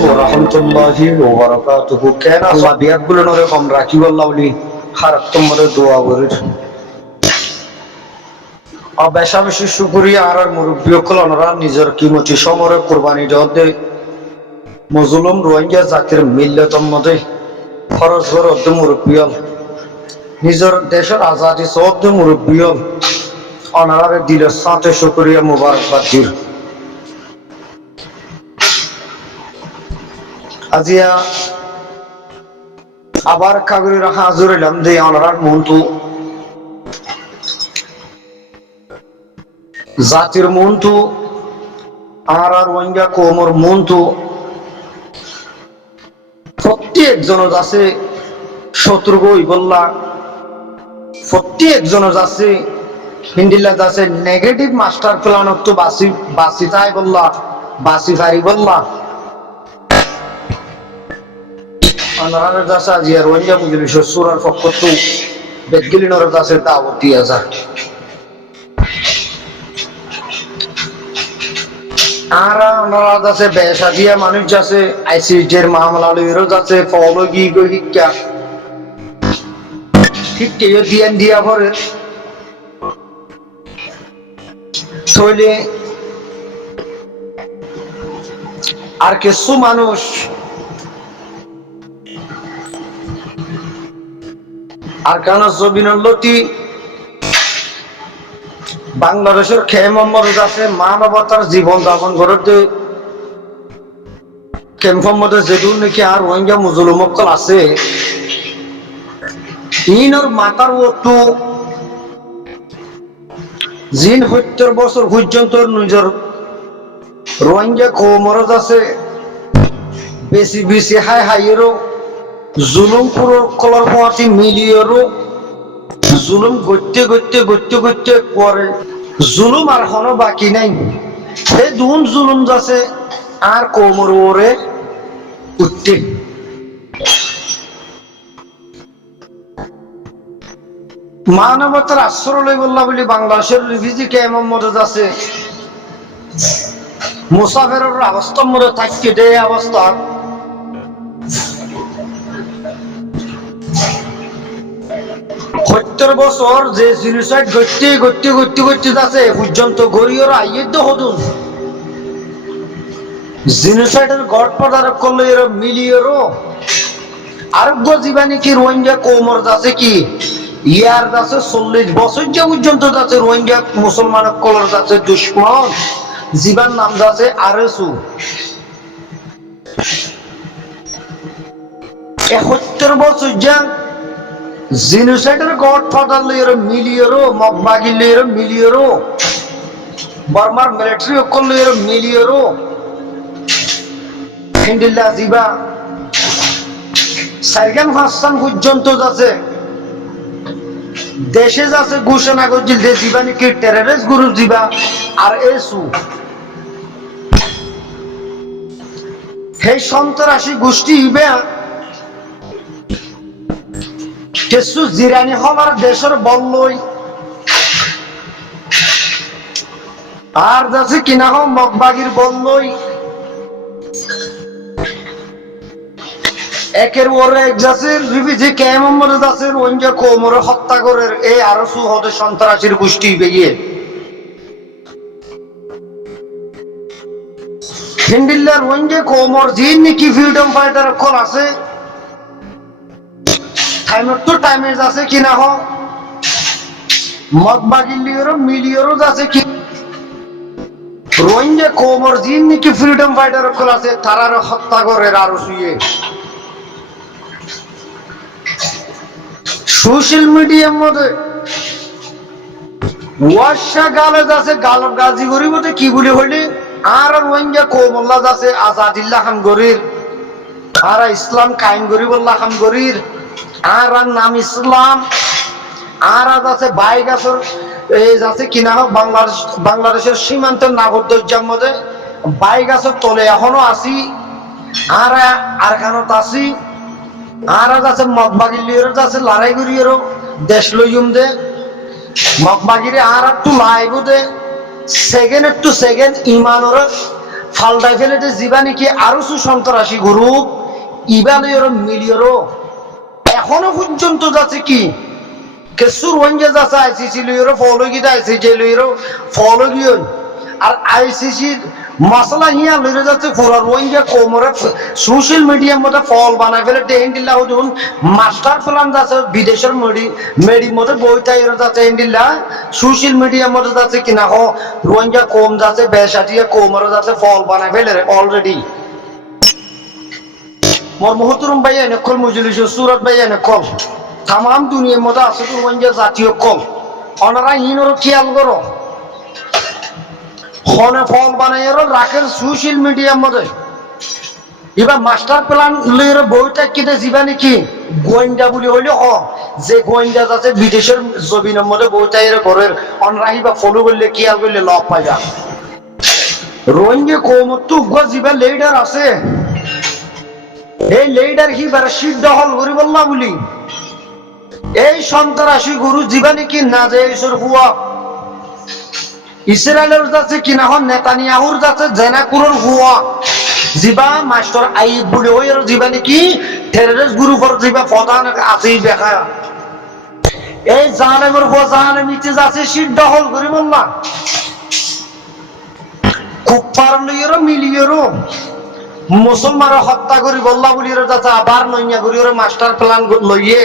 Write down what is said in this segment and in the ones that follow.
ওয়া রাহমাতুল্লাহি ওয়া বারাকাতুহু। কেন আল্লাহ বিয়াগুলো নরে কম রাখি বললা বলি হারাত তোমারে দোয়া করির বেশা বেশি শুকরিয়া আর মুরব্বী সকল ওনারা নিজের কিমতি সমরে কোরবানি দেওয়াতে মজলুম রোহিঙ্গা জাতির মিল্লতর মধ্যে খরচ করতে মুরব্বী নিজের দেশের আজাদি সৌদ্দ মুরব্বী ওনারা দিলের সাথে শুকরিয়া মুবারকবাদ দিল। আজিয়া আবার কাগরিরা হাজুর এলাম যে ওনারার মন্তু জাতির মন্তু আর রোহিঙ্গা কোমর মন্তু প্রত্যেক জনের আছে শত্রু গই বললা প্রত্যেক জনের আছে হিন্দিলা আছে নেগেটিভ মাস্টার প্ল্যান তো বাসি বাসি তাই বললা বাসি ফারি বললা ওনারা দাসা আজি রোহিঙ্গা মজলিস সুরার পক্ষ তো বেদগিলিনর দাসের দাওয়াত দিয়া যায় আর ওনারা আছে বেশা দিয়া মানুষ আছে আইসিজের মামলা লইরো আছে ফলো গি গো শিক্ষা ঠিক কেউ দিয়ান দিয়া পরে তৈলে আর কিছু মানুষ আর কেন জবিনুল্লতি বাংলাদেশের খেয়ে মোহাম্মদ আছে মানবতার জীবন যাপন করতে ক্যাম্পের মধ্যে যেদূর নাকি আর রোহিঙ্গা মুজলুমক্কল আছে ইনর মাতার ওটু জিন ৭০ বছর পর্যন্ত নিজের রোহিঙ্গা কোমরজ আছে বেশি বেশি হাই হাইয়েরও জুলুম পুরো কলার পথে মিলিয়েরও জুলুম গড়তে গড়তে গড়তে গড়তে করে জুলুম আর হনো বাকি নাই সেই দুন জুলুম যাচ্ছে আর কোমর ওরে উঠতে মানবতার আশ্রয় লই বললা বলি বাংলাদেশের রিফিউজি ক্যাম্পের মধ্যে আছে মুসাফিরের অবস্থার মধ্যে থাকতে দে অবস্থা ৭০ বছর যে জিনিসটা গড়তে গড়তে গড়তে গড়তে যাচ্ছে পর্যন্ত গড়িয়ে আইয়ের হদুন জিনিসটার গড় পদার্থ করলে এর মিলিয়েরও আরোগ্য জীবানী কি রোহিঙ্গা কোমর যাচ্ছে কি ইয়ার যাচ্ছে ৪০ বছর যে পর্যন্ত যাচ্ছে রোহিঙ্গা মুসলমান কলর যাচ্ছে দুশ্মন জীবান নাম যাচ্ছে আরএসু ৭১ বছর যা জিনোসাইডের গড ফাদার লইর মিলিয়রো মগবাগি লইর মিলিয়রো বর্মার মিলিটারি অকল লইর মিলিয়রো হিন্দিল্লা জিবা সাইগান হাসান পর্যন্ত যাচ্ছে দেশে যাচ্ছে ঘোষণা করছিল যে জীবানী কি টেররিস্ট গুরু জিবা আর এসু সেই সন্ত্রাসী গোষ্ঠী ইবে কিছু জিরানি হবার দেশের বললই আর যাচ্ছে কিনা হোক মগবাগির বললই একের ওরে এক যাচ্ছে রিফিউজি ক্যাম্পের মধ্যে যাচ্ছে রোহিঙ্গা কোমরে হত্যা করে এই আরো সুহদে সন্ত্রাসীর গোষ্ঠী বেরিয়ে হিন্দিল্লা রোহিঙ্গা কোমর জিন নাকি ফ্রিডম ফাইটার কল আছে টাইমের তো টাইমের যাচ্ছে কিনা হোক মগবাগিলিয়রও মিলিয়রও যাচ্ছে কি রোহিঙ্গা কোমর জিন নাকি ফ্রিডম ফাইটার কল আছে তারার হত্যা করে আরো শুয়ে সোশ্যাল মিডিয়ার মধ্যে ওয়াশা গালে যাচ্ছে গাল গাজি গরির মধ্যে কি বলি হইলে আর রোহিঙ্গা কোমল্লা যাচ্ছে আজাদিল্লাহ খান গরির আর ইসলাম কায়েম গরিবুল্লাহ খান গরির আর নাম ইসলাম আর আছে বাইক আছে এই যাচ্ছে কিনা হোক বাংলাদেশের সীমান্তের নাগরিকদের মধ্যে বাইক আছে তলে এখনো আসি আর আর খানত আসি আর আছে মগবাগিলির আছে লড়াই করিয়েরও দেশ লইম দে মগবাগিরে আর একটু লাইব দে সেকেন্ড টু সেকেন্ড ইমানর ফালদাই ফেলেতে যাবা নাকি আরো সন্ত্রাসী গ্রুপ ইবালিয়র মিলিয়রও এখনো পর্যন্ত যাচ্ছে কি কিছু রোহিঙ্গা যাচ্ছে আইসিসি লইরও ফলো গিয়ে আইসিসি লইরও ফলো গিয়ে আর আইসিসির মশলা হিয়া লইরে যাচ্ছে পুরো রোহিঙ্গা কোমরে সোশ্যাল মিডিয়ার মধ্যে ফল বানাই ফেলে টেন্ডিল্লা হজুন মাস্টার প্ল্যান যাচ্ছে বিদেশের মেডির মধ্যে বইটা এর যাচ্ছে এন্ডিল্লা সোশ্যাল মিডিয়ার মধ্যে যাচ্ছে কিনা হো রোহিঙ্গা কম যাচ্ছে বেসাটিয়া কোমরে যাচ্ছে ফল বানাই ফেলে অলরেডি মোর মুহতরম ভাই এনে কল মজলিস সুরত ভাই এনে কল তাম দুনিয়ার মধ্যে আছে তো রোহিঙ্গা জাতীয় কল ওনারা হিনোর খেয়াল করো হনে ফল বানাই রাখেন সোশ্যাল মিডিয়ার মধ্যে এবার মাস্টার প্ল্যান লইর বইটা কিনে যাবা নাকি গোয়েন্দা বলি হইলে হ যে গোয়েন্দা আছে বিদেশের জমিনের মধ্যে বইটা এর ঘরের অনরাহি বা ফলো করলে খেয়াল করলে লাভ পাইবা রোহিঙ্গা কৌমত্তু যাবা লিডার আছে এই লিডার কি বার শীত দখল করি বললাম বলি এই সন্ত্রাসী গুরু যাবা নাকি না যে ঈশ্বর হুয়া ইসরায়েলের যাচ্ছে কিনা হন নেতানিয়াহুর যাচ্ছে জেনাকুরের হুয়া জিবা মাস্টার আইব বলে ওই জিবা নাকি টেররিস্ট গ্রুপের জিবা প্রধান আছে দেখা এই জালেমের হুয়া জালেম নিচে যাচ্ছে শীত দখল করি বললাম কুফার লইয়েরও মিলিয়েরও মুসলমানরা হত্যা করি বললা বলি যাচ্ছে আবার নইয়া করি মাস্টার প্ল্যান লইয়ে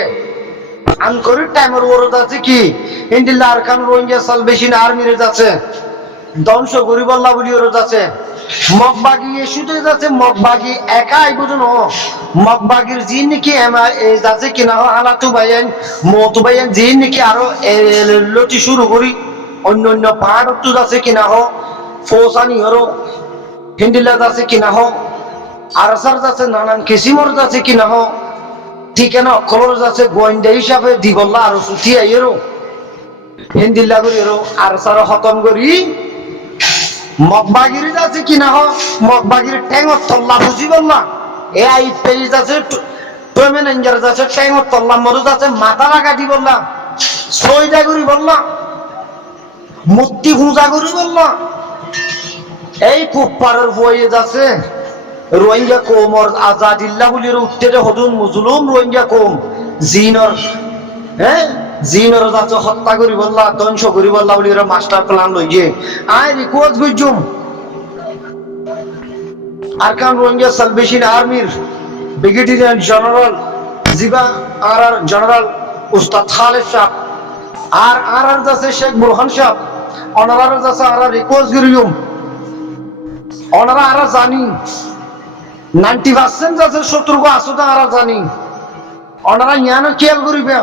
আনকরির টাইমের ওর যাচ্ছে কি ইন্ডিল আরকান রোহিঙ্গা সালভেশন আর্মির যাচ্ছে ধ্বংস করি বললা বলি ওর যাচ্ছে মগবাগি ইস্যুতে যাচ্ছে মগবাগি একাই বুঝুন মগবাগির জিন নাকি যাচ্ছে কিনা আলাতু ভাইয়েন মতু ভাইয়েন জিন নাকি আরো লটি শুরু করি অন্য অন্য পাহাড় তো যাচ্ছে কিনা ফৌসানি হরো হিন্দিলা যাচ্ছে কিনা আরসার যাচ্ছে নানান কিসিমর যাচ্ছে কিনা ঠিকানা অক্ষর যাচ্ছে গোয়েন্দা হিসাবে দিবল্লা আরো সুতি আইয়েরও হিন্দিল্লা করি আরসার খতম করি মগবাগিরি যাচ্ছে কিনা মগবাগির ট্যাঙর তল্লা বুঝি বললাম এ আই পেজ আছে টোমেনেঞ্জার যাচ্ছে ট্যাঙর তল্লা মধু যাচ্ছে মাথা লাগা দি বললাম সইদা করি বললাম মূর্তি পূজা করি বললাম এই কুপ্পারের বইয়ে যাচ্ছে রোহিঙ্গা কোমর আজাদিল্লা বলির উঠতে হদুন মুজলুম রোহিঙ্গা কোম জিনর জিনর যাচ্ছে হত্যা করি বললা ধ্বংস করি বললা বলি মাস্টার প্ল্যান লইয়ে আই রিকোয়েস্ট বুঝুম আরকান রোহিঙ্গা সালভেশন আর্মির ব্রিগেডিয়ার জেনারেল জিবা আর জেনারেল উস্তাদ খালেদ সাহেব আর যাচ্ছে শেখ বুরহান সাহেব ওনারা যাচ্ছে আর রিকোয়েস্ট করিম ওনারা আর জানি 90% যাচ্ছে শত্রু আসো তো আর জানি ওনারা ইয়ানো খেয়াল করিবে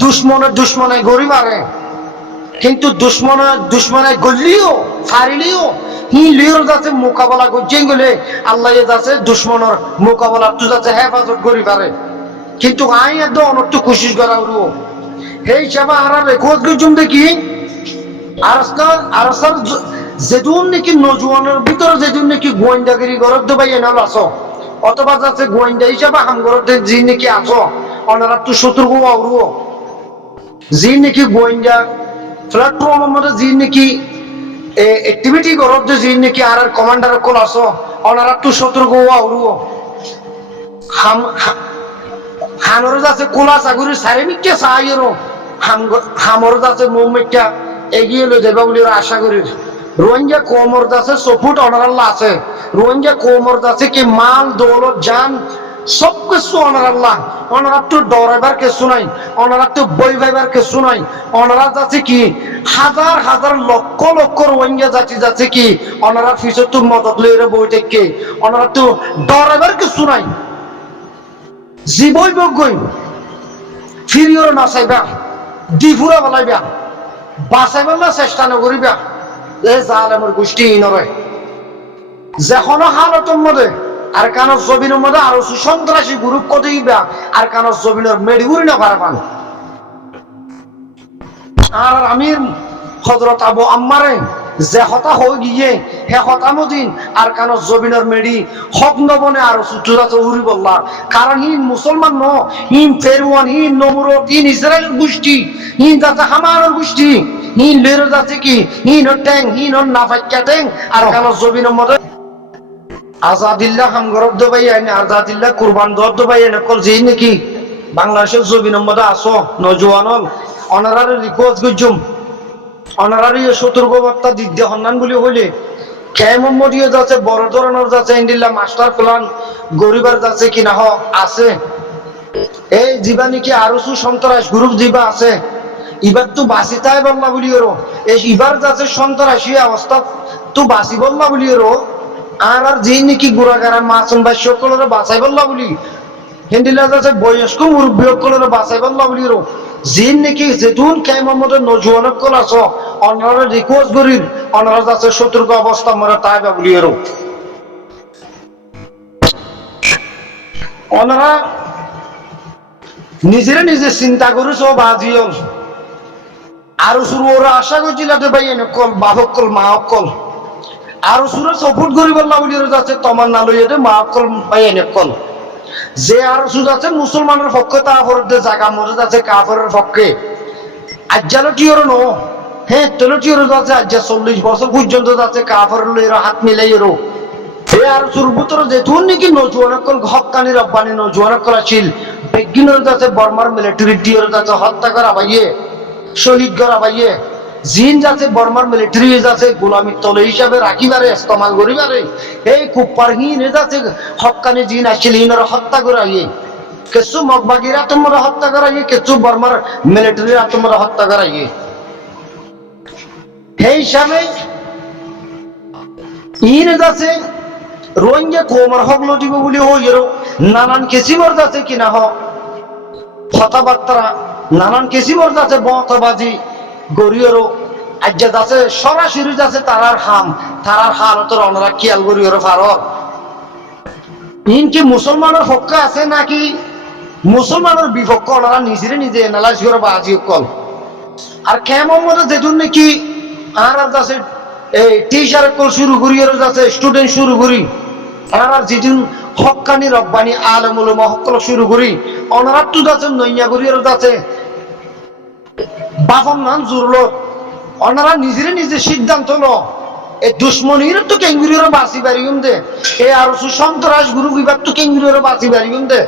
দুশ্মনে গরিব আরে কিন্তু দুশ্মনে গলিও ফারিলিও হি লিওর যাচ্ছে মোকাবেলা করছেন গেলে আল্লাহ যাচ্ছে দুশ্মনের মোকাবেলা তো যাচ্ছে হেফাজত করি পারে কিন্তু আই একদম অনর্থ কোশিশ করা হলো এই হিসাবে আর রেকর্ড করছুম দেখি আর যেদিন নাকি নজওয়ানের ভিতরে যেদিন নাকি গোয়েন্দাগিরি ঘরত দবাই এনাল আছো অথবা যাচ্ছে গোয়েন্দা হিসাবে হামগরতে যে নাকি আছো ওনারা তো শত্রু আউরো যে নাকি গোয়েন্দা প্ল্যাটফর্মের মধ্যে যে নাকি অ্যাক্টিভিটি ঘরত যে নাকি আর কমান্ডার কল আছো ওনারা তো শত্রু আউরো হামর যাচ্ছে কোলা সাগরি সারে মিকে সাহায্যেরও হামর যাচ্ছে মুভমেন্টটা এগিয়ে লো যাবে বলে আশা করি রোহিঙ্গা কোমর যাচ্ছে সফুট অনারাল্লাহ আছে রোহিঙ্গা কোমর যাচ্ছে কি মাল দৌলত জান সব কিছু অনারাল্লাহ ওনারা তো ডরাইবার কিছু নাই ওনারা তো বই ভাইবার কিছু নাই ওনারা যাচ্ছে কি হাজার হাজার লক্ষ লক্ষ রোহিঙ্গা যাচ্ছে কি ওনারা ফিসর তো মদত লইরে বই থেকে ওনারা তো ডরাইবার কিছু নাই জীবই বগই ফিরিও না চাইবা দিফুরা বলাইবা বাঁচাইবার না চেষ্টা নকরিবা এই জালেমের গোষ্ঠী নয় যখন হালতের মধ্যে আর কানোর জমিনের মধ্যে আরো সন্ত্রাসী গ্রুপ কত দিবা আর কানোর জমিনের মেডিগুড়ি না পারবান আর আমির হযরত আবু আম্মারে যে হতা হয়ে গিয়ে হে হতামদিন আর কানোর জমিনের মেডি হক নবনে আর সুতুরাতে উড়ি বললা কারণ হিন মুসলমান ন হিন ফেরওয়ান হিন নমরুদ হিন ইসরায়েলের গোষ্ঠী হিন যাতে হামারের গোষ্ঠী হিন লের যাচ্ছে কি হিন ট্যাং হিন নাফাক্কা ট্যাং আর কানোর জমিনের মধ্যে আজাদিল্লাহ হামগরব দবাই আইনে আজাদিল্লাহ কুরবান দর দবাই আইনে কল যেই নাকি বাংলাদেশের জমিনের মধ্যে আসো নজওয়ানল অনারারি রিকোয়েস্ট গুজুম অনারারি সতর্কবার্তা দিক দিয়ে হন্নান বলি হইলে কেমন মরিয়ে যাচ্ছে বড় ধরনের যাচ্ছে ইন্ডিল্লা মাস্টার প্ল্যান গরিবার যাচ্ছে কিনা হ আছে এই জীবা নাকি আরো সন্ত্রাস গ্রুপ জীবা আছে এবার তো বাঁচি তাই বললা বলি ওরো এই এবার যাচ্ছে সন্ত্রাসী অবস্থা তো বাঁচি বললা বলি ওরো আর যেই নাকি গুড়াগারা মাসুম বা সকলের বাঁচাই বললা বলি হিন্দিলা যাচ্ছে বয়স্ক মুরব্বী সকলের বাঁচাই বললা বলি ওরো যে নাকি যেতুন কেমন মতো নজওয়ান কল আছো অনারা রিকোয়েস্ট করির অনারা যাচ্ছে সতর্ক অবস্থা মরা তাই বা বলি ওরো অনারা নিজেরা নিজে চিন্তা করেছ বাজিয়ল আরো শুরু ওরা আশা করছিল ভাই এনে কল বাহক কল মা কল আরো শুরু সপোর্ট করি বললা বলি যাচ্ছে তোমার না লইয়ে মা কল ভাই এনে কল যে আরো শুধু আছে মুসলমানের পক্ষে তারপর জায়গা মরে যাচ্ছে কাফের পক্ষে আজ্জালো টিওর নো হ্যাঁ তোলো টিওর যাচ্ছে আজ্জা 40 বছর পর্যন্ত যাচ্ছে কাফের লইয়ের হাত মিলাই এরো আর সুরবুতর যেতুন নাকি নজওয়ানকল হক্কানি রব্বানি নজওয়ানকল আছিল বেগিনের যাচ্ছে বর্মার মিলিটারি টিওর যাচ্ছে হত্যা করা ভাইয়ে শহীদ করা ভাইয়ে জিন যাচ্ছে বর্মার মিলিটারি যাচ্ছে গোলামি তলে হিসাবে রাখিবারে ইস্তেমাল করিবারে এই কুপারহীন যাচ্ছে হক্কানি জিন আসছিল ইনারা হত্যা করা ইয়ে কিছু মগবাগিরা তোমরা হত্যা করা ইয়ে কিছু বর্মার মিলিটারিরা তোমরা হত্যা করা ইয়ে এই হিসাবে ইন যাচ্ছে রোহিঙ্গা কোমর হকলো দিব বলি হইরো নানান কিসিমর যাচ্ছে কিনা হ কথাবার্তা নানান কিসিমর যাচ্ছে বতবাজি গরিয়রও আজ্জা যাচ্ছে সরাসরি যাচ্ছে তারার হালতর অনারা খেয়াল গরিয়র ফারর ইনকি মুসলমানের পক্ষে আছে নাকি মুসলমানের বিপক্ষ ওনারা নিজেরে নিজে এনালাইজ করে বাজি কল আর কেমন মতো যেটুন নাকি আর যাচ্ছে এই টিচার কল শুরু করি আর যাচ্ছে স্টুডেন্ট শুরু করি আর যেদিন হক্কানি রব্বানি আলমুল মহক্কল শুরু করি ওনারা তো যাচ্ছে নইয়া করি আর যাচ্ছে বাপন নাম জুড়লো ওনারা নিজেরে নিজে সিদ্ধান্ত লো এই দুশ্মনীর তো কেঙ্গুরির বাঁচি বাড়িম দে এই আর সন্ত্রাস গুরু বিভাগ তো কেঙ্গুরির বাঁচি বাড়িম দে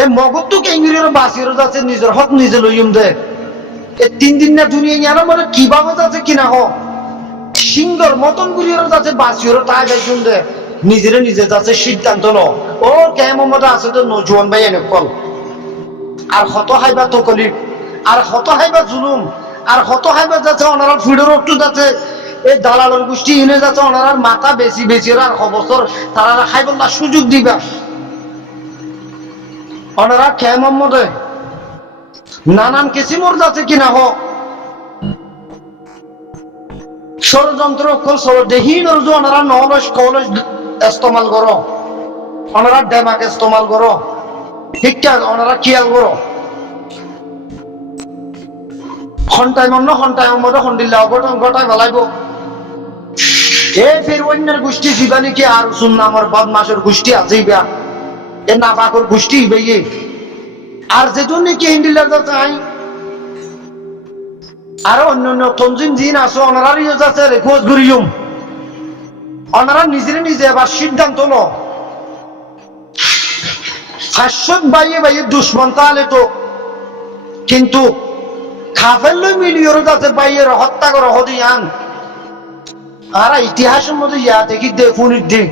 এই মগজ তো কেঙ্গুরির বাঁচির যাচ্ছে নিজের হক নিজে লইম দে এই 3 দিন না দুনিয়া ইয়ার মানে কিভাবে যাচ্ছে কিনা হ সিংহর মতন করিয়ার যাচ্ছে বাঁচির তাই যাইম দে নিজেরে নিজে যাচ্ছে সিদ্ধান্ত লো ও কেমন মতো আছে তো নজওয়ান ভাই এনে কল আর হত হাইবা তো কলি আর হত হাইবা জুলুম আর হত হাইবা যাচ্ছে ওনারা ফিডের একটু যাচ্ছে এই দালালের গোষ্ঠী এনে যাচ্ছে ওনার মাথা বেশি বেশি আর অবসর তারা খাইবল্লা সুযোগ দিবা ওনারা কেমন মতে নানান কিসিমর যাচ্ছে কিনা হ ষড়যন্ত্র দেহীন ওনারা নলেজ কলেজ ইস্তেমাল করো ওনারা ডেমাক ইস্তেমাল করো ঠিকঠাক ওনারা খেয়াল করো ঘন্টায় মন্য ঘন্টায় মধ্যে খন্ডিল্লা অঘটন ঘটায় বেলাইব এ ফের অন্যের গোষ্ঠী দিবা নাকি আর সুন্নামর বদমাসের গোষ্ঠী আছেই বা এ নাপাকর গোষ্ঠী বেয়ে আর যেটুন নাকি হিন্দিল্লা যাই আরো অন্য অন্য তঞ্জিম জিন আছো ওনারারই যাচ্ছে রেকোয়েস্ট করিম ওনারা নিজেরে নিজে আবার সিদ্ধান্ত লো হাস্যক বাইয়ে বাইয়ে দুশ্মন তাহলে তো কিন্তু খাফের লই মিলিয়র যাচ্ছে বাইয়ের হত্যা করো হদি আন আর ইতিহাসের মধ্যে ইয়া দেখি দে ফুনির দে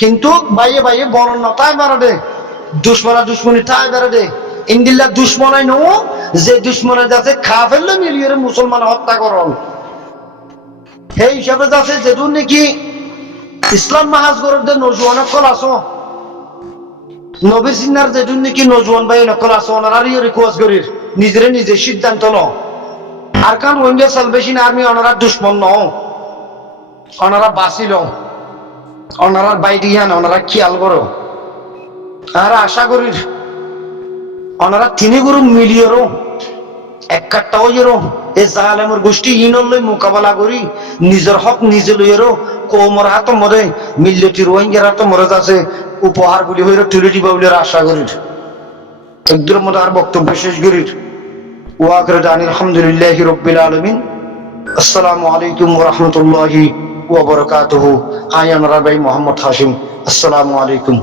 কিন্তু বাইয়ে বাইয়ে বর্ণনা তাই মারা দে দুশ্মনী তাই বেড়া দে ইন্দিল্লা দুশ্মনাই নো যে দুশ্মনে যাচ্ছে খাফের লই মিলিয়র মুসলমান হত্যা করন সেই হিসাবে যাচ্ছে যেটুন নাকি ইসলাম মাহাজ গরদের নজওয়ান কল আসো নবীর সিনার যেটুন নাকি নজওয়ান ভাই নকল আসো ওনারারই রিকোয়েস্ট করির নিজেরে নিজে সিদ্ধান্ত লো আর কারণ রোহিঙ্গা সালভেশন আর্মি ওনারা দুশ্মন ন ওনারা বাঁচিল ওনারার বাইরে ইয়ান ওনারা খেয়াল করো আর আশা করির ওনারা তিনি গুরু মিলিয়রও এক কাটটা ওইরও এই জালেমের গোষ্ঠী ইনলই মোকাবেলা করি নিজের হক নিজে লইয়েরও কোমর হাত মরে মিল্লতি রোহিঙ্গার হাত মরে যাচ্ছে উপহার বলি হইল তুলে দিবা বলে আশা করির একদুর মধ্যে আর বক্তব্য শেষ করির ওয়াকর দানি আলহামদুলিল্লাহি রাব্বিল আলামিন আসসালামু আলাইকুম ওয়া রাহমাতুল্লাহি ওয়া বারাকাতুহু আই আনোয়ার ভাই মোহাম্মদ হাশিম। আসসালামু আলাইকুম।